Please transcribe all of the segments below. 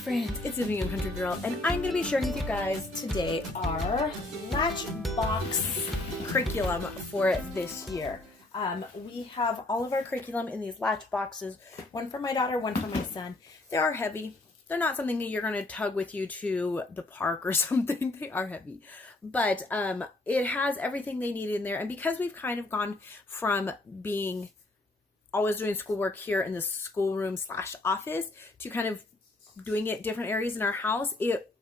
friends, it's the Vegan Country Girl, and I'm going to be sharing with you guys today our Latchbox curriculum for this year. We have all of our curriculum in these latch boxes, one for my daughter, one for my son. They are heavy. They're not something that you're going to tug with you to the park or something. They are heavy, but it has everything they need in there. And because we've kind of gone from being always doing schoolwork here in the schoolroom / office to kind of doing it different areas in our house, it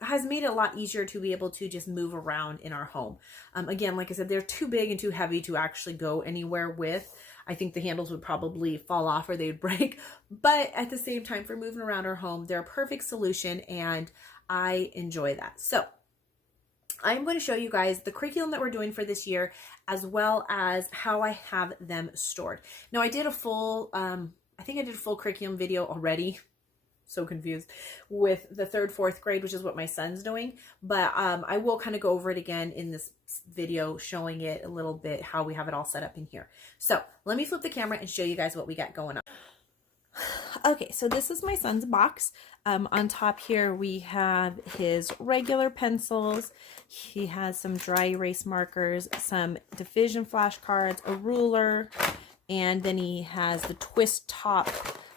has made it a lot easier to be able to just move around in our home. Again, like I said, they're too big and too heavy to actually go anywhere with. I think the handles would probably fall off or they would break, but at the same time, for moving around our home, they're a perfect solution and I enjoy that. So I'm going to show you guys the curriculum that we're doing for this year, as well as how I have them stored. Now I did a full, I think I did a full curriculum video already. So confused with the 3rd, 4th grade, which is what my son's doing. But I will kind of go over it again in this video, showing it a little bit how we have it all set up in here. So let me flip the camera and show you guys what we got going on. Okay, so this is my son's box. On top here, we have his regular pencils. He has some dry erase markers, some division flashcards, a ruler, and then he has the twist top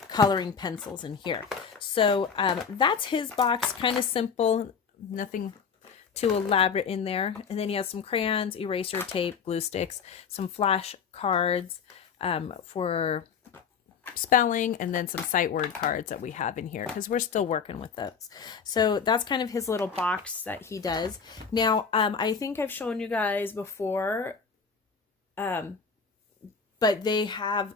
coloring pencils in here. So that's his box, kind of simple, nothing too elaborate in there. And then he has some crayons, eraser tape, glue sticks, some flashcards for spelling, and then some sight word cards that we have in here because we're still working with those. So that's kind of his little box that he does. Now, I think I've shown you guys before, but they have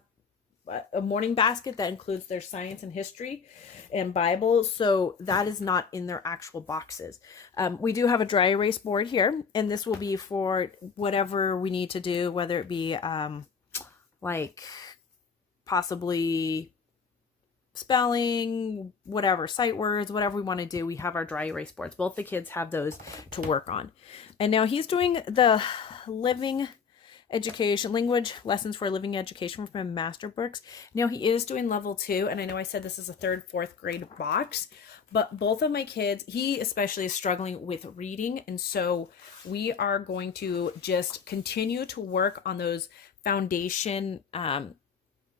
a morning basket that includes their science and history and Bible. So that is not in their actual boxes. We do have a dry erase board here, and this will be for whatever we need to do, whether it be like possibly spelling, whatever, sight words, whatever we want to do. We have our dry erase boards. Both the kids have those to work on. And now he's doing the living education, language lessons for living education from Master Books. Now he is doing level 2, and I know I said this is a 3rd, 4th grade box, but both of my kids, he especially, is struggling with reading, and so we are going to just continue to work on those foundation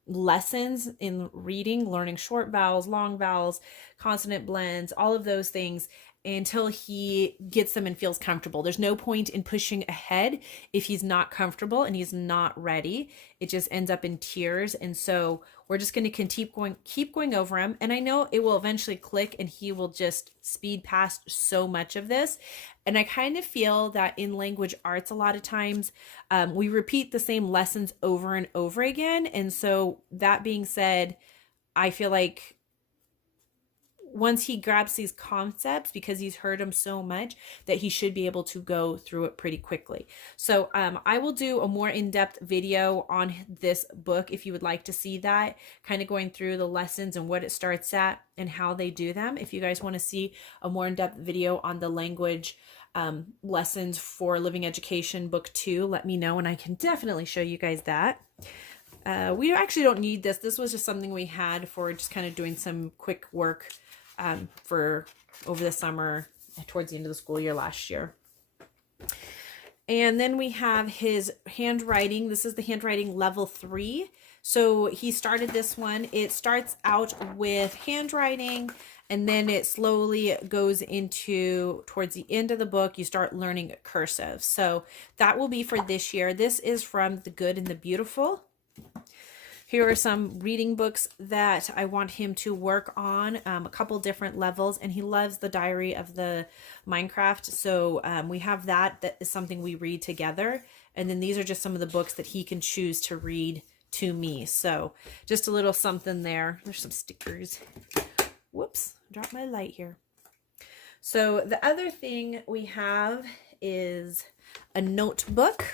lessons in reading, learning short vowels, long vowels, consonant blends, all of those things, until he gets them and feels comfortable. There's no point in pushing ahead if he's not comfortable and he's not ready. It just ends up in tears. And so we're just going to keep going over him. And I know it will eventually click and he will just speed past so much of this. And I kind of feel that in language arts, a lot of times we repeat the same lessons over and over again. And so that being said, I feel like once he grabs these concepts, because he's heard them so much, that he should be able to go through it pretty quickly. So I will do a more in-depth video on this book if you would like to see that, kind of going through the lessons and what it starts at and how they do them. If you guys want to see a more in-depth video on the language lessons for living education book 2, let me know and I can definitely show you guys that. We actually don't need this. This was just something we had for just kind of doing some quick work for over the summer towards the end of the school year last year. And then we have his handwriting. This is the handwriting level 3. So he started this one. It starts out with handwriting, and then it slowly goes into, towards the end of the book, you start learning cursive. So that will be for this year. This is from The Good and the Beautiful. Here are some reading books that I want him to work on, a couple different levels, and he loves the Diary of the Minecraft. So we have that is something we read together. And then these are just some of the books that he can choose to read to me. So just a little something there. There's some stickers. Whoops, dropped my light here. So the other thing we have is a notebook.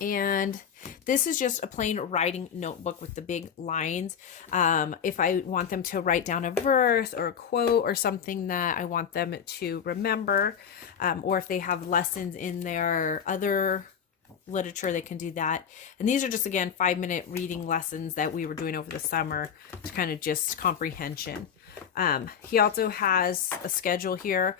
And this is just a plain writing notebook with the big lines. If I want them to write down a verse or a quote or something that I want them to remember, or if they have lessons in their other literature, they can do that. And these are just, again, 5-minute reading lessons that we were doing over the summer to kind of just comprehension. He also has a schedule here.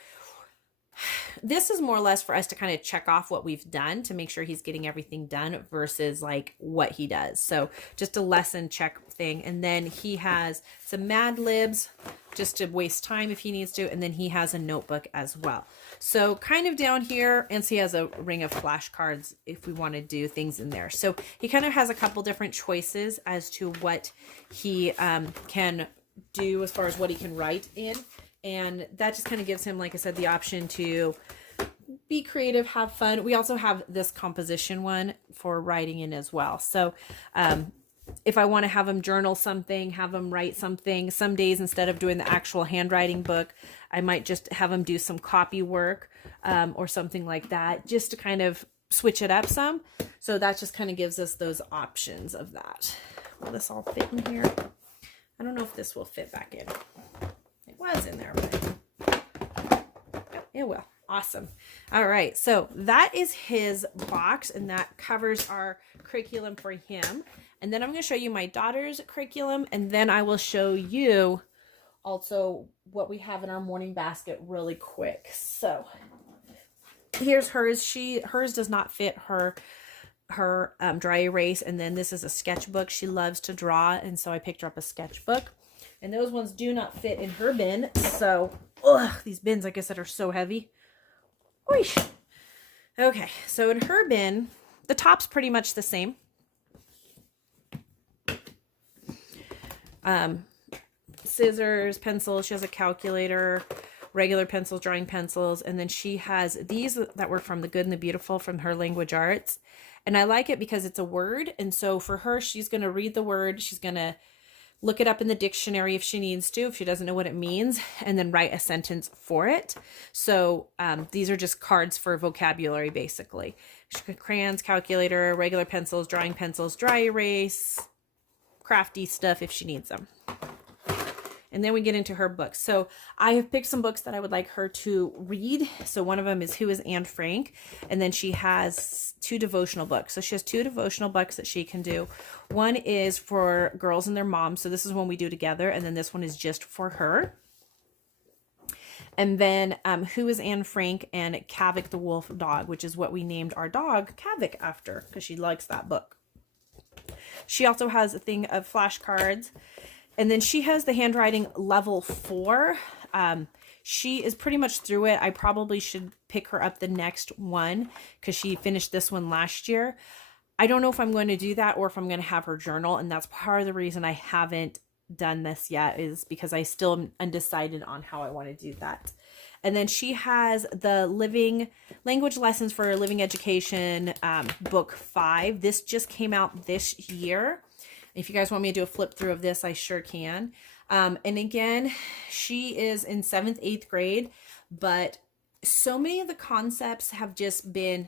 This is more or less for us to kind of check off what we've done to make sure he's getting everything done versus like what he does. So just a lesson check thing. And then he has some Mad Libs just to waste time if he needs to. And then he has a notebook as well. So kind of down here, and so he has a ring of flashcards if we want to do things in there. So he kind of has a couple different choices as to what he can do as far as what he can write in. And that just kind of gives him, like I said, the option to be creative, have fun. We also have this composition one for writing in as well. So if I want to have him journal something, have him write something, some days instead of doing the actual handwriting book, I might just have him do some copy work or something like that, just to kind of switch it up some. So that just kind of gives us those options of that. Will this all fit in here? I don't know if this will fit back in. Was in there, but it will. Awesome. All right, so that is his box, and that covers our curriculum for him. And then I'm going to show you my daughter's curriculum, and then I will show you also what we have in our morning basket really quick. So here's hers. Hers does not fit her dry erase, and then this is a sketchbook. She loves to draw, and so I picked her up a sketchbook. And those ones do not fit in her bin. So, these bins, like I said, are so heavy. Oish. Okay, so in her bin, the top's pretty much the same. Scissors, pencils, she has a calculator, regular pencils, drawing pencils, and then she has these that were from The Good and the Beautiful from her language arts. And I like it because it's a word, and so for her, she's going to read the word, she's going to look it up in the dictionary if she needs to, if she doesn't know what it means, and then write a sentence for it. So these are just cards for vocabulary, basically. Crayons, calculator, regular pencils, drawing pencils, dry erase, crafty stuff if she needs them. And then we get into her books. So I have picked some books that I would like her to read. So one of them is Who is Anne Frank? And then she has 2 devotional books. So she has 2 devotional books that she can do. One is for girls and their moms. So this is one we do together. And then this one is just for her. And then Who is Anne Frank? And Kavik the Wolf Dog, which is what we named our dog Kavik after, because she likes that book. She also has a thing of flashcards. And then she has the handwriting level 4. She is pretty much through it. I probably should pick her up the next one because she finished this one last year. I don't know if I'm going to do that or if I'm going to have her journal. And that's part of the reason I haven't done this yet, is because I still am undecided on how I want to do that. And then she has the Living Language Lessons for Living Education book 5. This just came out this year. If you guys want me to do a flip through of this, I sure can. And again, she is in 7th, 8th grade, but so many of the concepts have just been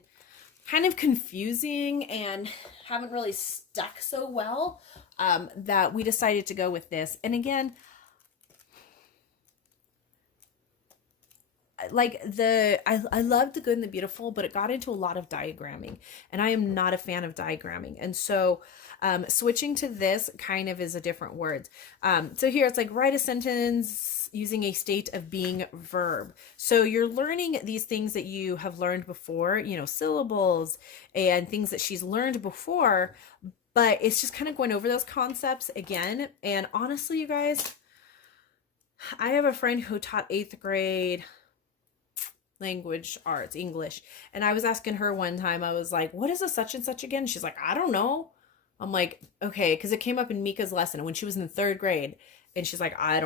kind of confusing and haven't really stuck so well that we decided to go with this. And again, like I loved The Good and the Beautiful, but it got into a lot of diagramming, and I am not a fan of diagramming. And so switching to this kind of is a different word. So here it's like write a sentence using a state of being verb. So you're learning these things that you have learned before, you know, syllables and things that she's learned before, but it's just kind of going over those concepts again. And honestly, you guys, I have a friend who taught 8th grade language arts, English. And I was asking her one time, I was like, what is a such and such again? She's like, I don't know. I'm like, okay, because it came up in Mika's lesson when she was in 3rd grade. And she's like, I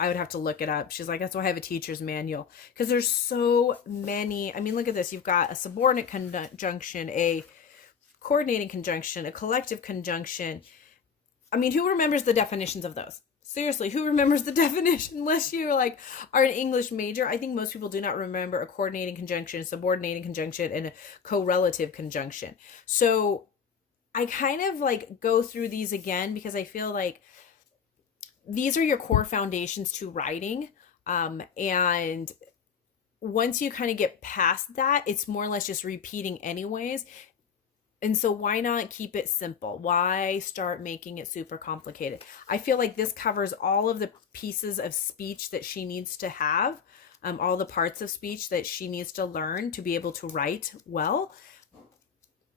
would have to look it up. She's like, that's why I have a teacher's manual. Because there's so many. I mean, look at this. You've got a subordinate conjunction, a coordinating conjunction, a collective conjunction. I mean, who remembers the definitions of those? Seriously, who remembers the definition unless you like are an English major? I think most people do not remember a coordinating conjunction, subordinating conjunction, and a correlative conjunction. So I kind of like go through these again because I feel like these are your core foundations to writing. And once you kind of get past that, it's more or less just repeating anyways. And so why not keep it simple? Why start making it super complicated? I feel like this covers all of the pieces of speech that she needs to have, all the parts of speech that she needs to learn to be able to write well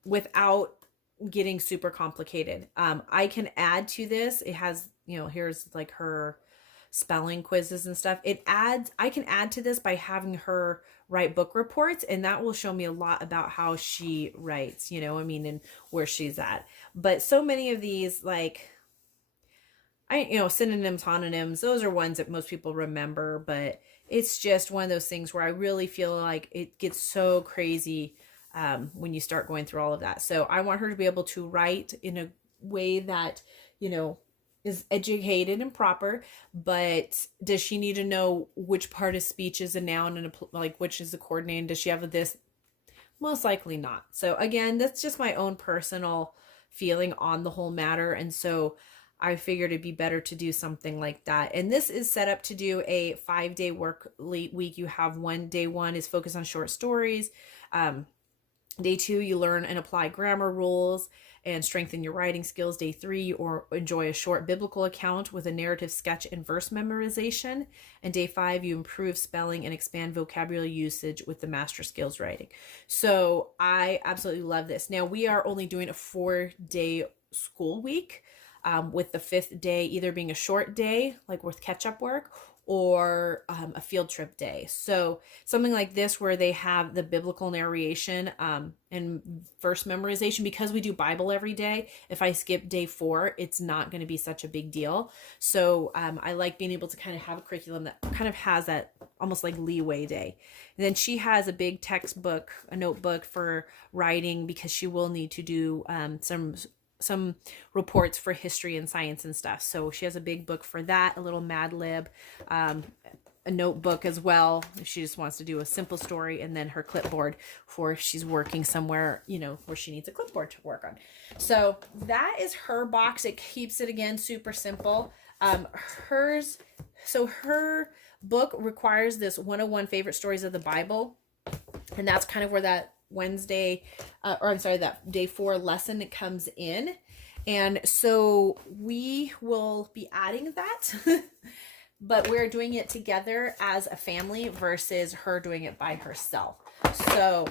without getting super complicated. I can add to this. It has, here's like her spelling quizzes and stuff. I can add to this by having her write book reports, and that will show me a lot about how she writes, and where she's at. But so many of these, like, synonyms, homonyms, those are ones that most people remember, but it's just one of those things where I really feel like it gets so crazy when you start going through all of that. So I want her to be able to write in a way that, is educated and proper, but does she need to know which part of speech is a noun and which is a coordinating? Does she have this? Most likely not. So again, that's just my own personal feeling on the whole matter. And so I figured it'd be better to do something like that. And this is set up to do a 5-day work week. You have day one is focused on short stories. Day 2, you learn and apply grammar rules and strengthen your writing skills. Day 3, or enjoy a short biblical account with a narrative sketch and verse memorization. And day 5, you improve spelling and expand vocabulary usage with the master skills writing. So I absolutely love this. Now we are only doing a 4-day school week, with the 5th day either being a short day, like with catch-up work, or a field trip day. So something like this where they have the biblical narration and verse memorization, because we do Bible every day. If I skip day 4, it's not going to be such a big deal. So I like being able to kind of have a curriculum that kind of has that almost like leeway day. And then she has a big textbook, a notebook for writing, because she will need to do some reports for history and science and stuff. So she has a big book for that, a little Mad Lib, a notebook as well if she just wants to do a simple story, and then her clipboard for if she's working somewhere, where she needs a clipboard to work on. So that is her box. It keeps it, again, super simple. Her book requires this 101 favorite stories of the Bible, and that's kind of where that that day 4 lesson comes in. And so we will be adding that, but we're doing it together as a family versus her doing it by herself. So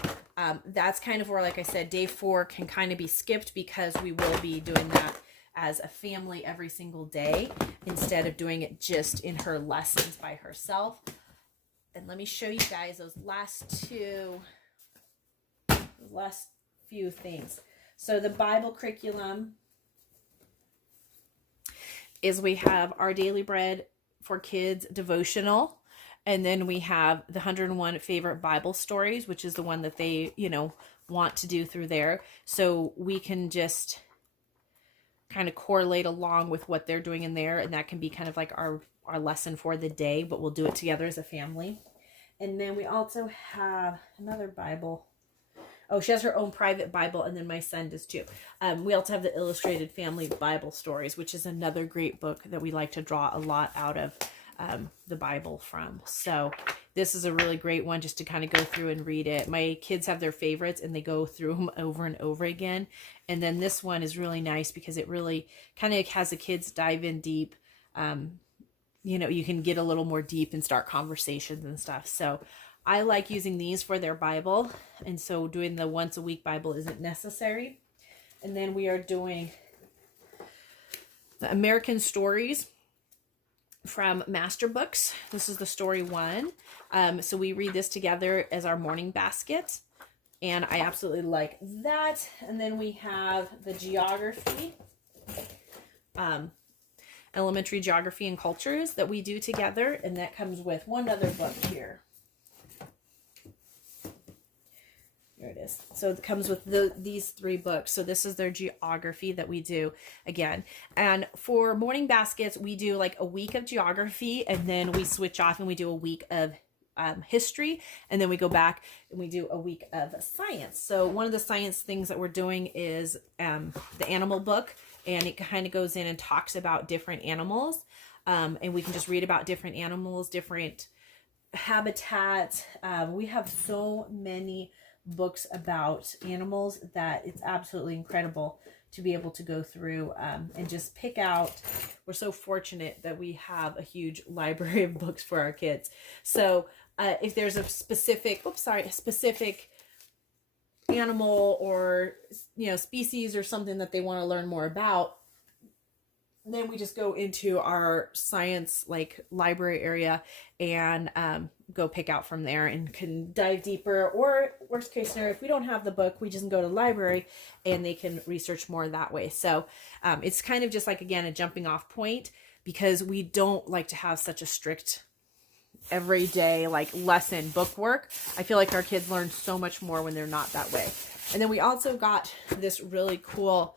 that's kind of where, like I said, day 4 can kind of be skipped, because we will be doing that as a family every single day instead of doing it just in her lessons by herself. And let me show you guys those last few things. So the Bible curriculum is, we have our Daily Bread for Kids devotional, and then we have the 101 favorite Bible stories, which is the one that they, want to do through there. So we can just kind of correlate along with what they're doing in there, and that can be kind of like our lesson for the day, but we'll do it together as a family. And then we also have another Bible. Oh, she has her own private Bible, and then my son does too. We also have the Illustrated Family Bible Stories, which is another great book that we like to draw a lot out of the Bible from. So this is a really great one just to kind of go through and read it. My kids have their favorites, and they go through them over and over again. And then this one is really nice because it really kind of has the kids dive in deep. You can get a little more deep and start conversations and stuff. So I like using these for their Bible, and so doing the once a week Bible isn't necessary. And then we are doing the American Stories from Master Books. This is the story 1. So we read this together as our morning basket, and I absolutely like that. And then we have the geography, elementary geography and cultures that we do together, and that comes with one other book here. There it is. So it comes with these 3 books. So this is their geography that we do again. And for morning baskets, we do like a week of geography, and then we switch off and we do a week of history, and then we go back and we do a week of science. So one of the science things that we're doing is the animal book, and it kind of goes in and talks about different animals, and we can just read about different animals, different habitats. We have so many books about animals that it's absolutely incredible to be able to go through and just pick out. We're so fortunate that we have a huge library of books for our kids. So if there's a specific, a specific animal or, you know, species or something that they want to learn more about, then we just go into our science like library area and go pick out from there and can dive deeper. Or worst case scenario, if we don't have the book, we just go to the library and they can research more that way. So it's kind of just like, again, a jumping off point, because we don't like to have such a strict everyday like lesson book work. I feel like our kids learn so much more when they're not that way. And then we also got this really cool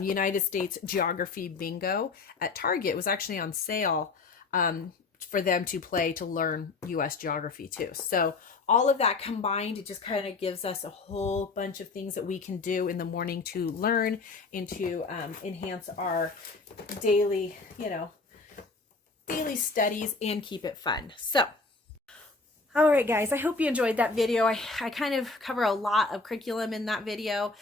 United States geography bingo at Target. It was actually on sale for them to play to learn US geography too. So all of that combined, it just kind of gives us a whole bunch of things that we can do in the morning to learn and to enhance our daily, you know, daily studies and keep it fun. So all right, guys, I hope you enjoyed that video. I kind of cover a lot of curriculum in that video,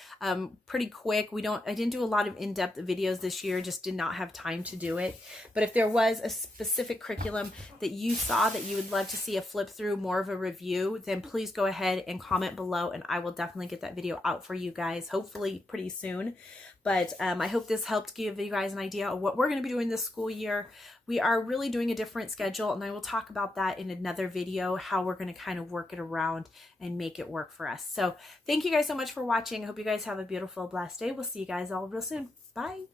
pretty quick. I didn't do a lot of in-depth videos this year, just did not have time to do it. But if there was a specific curriculum that you saw that you would love to see a flip through, more of a review, then please go ahead and comment below and I will definitely get that video out for you guys, hopefully pretty soon. But I hope this helped give you guys an idea of what we're going to be doing this school year. We are really doing a different schedule, and I will talk about that in another video, how we're going to kind of work it around and make it work for us. So thank you guys so much for watching. I hope you guys have a beautiful, blessed day. We'll see you guys all real soon. Bye.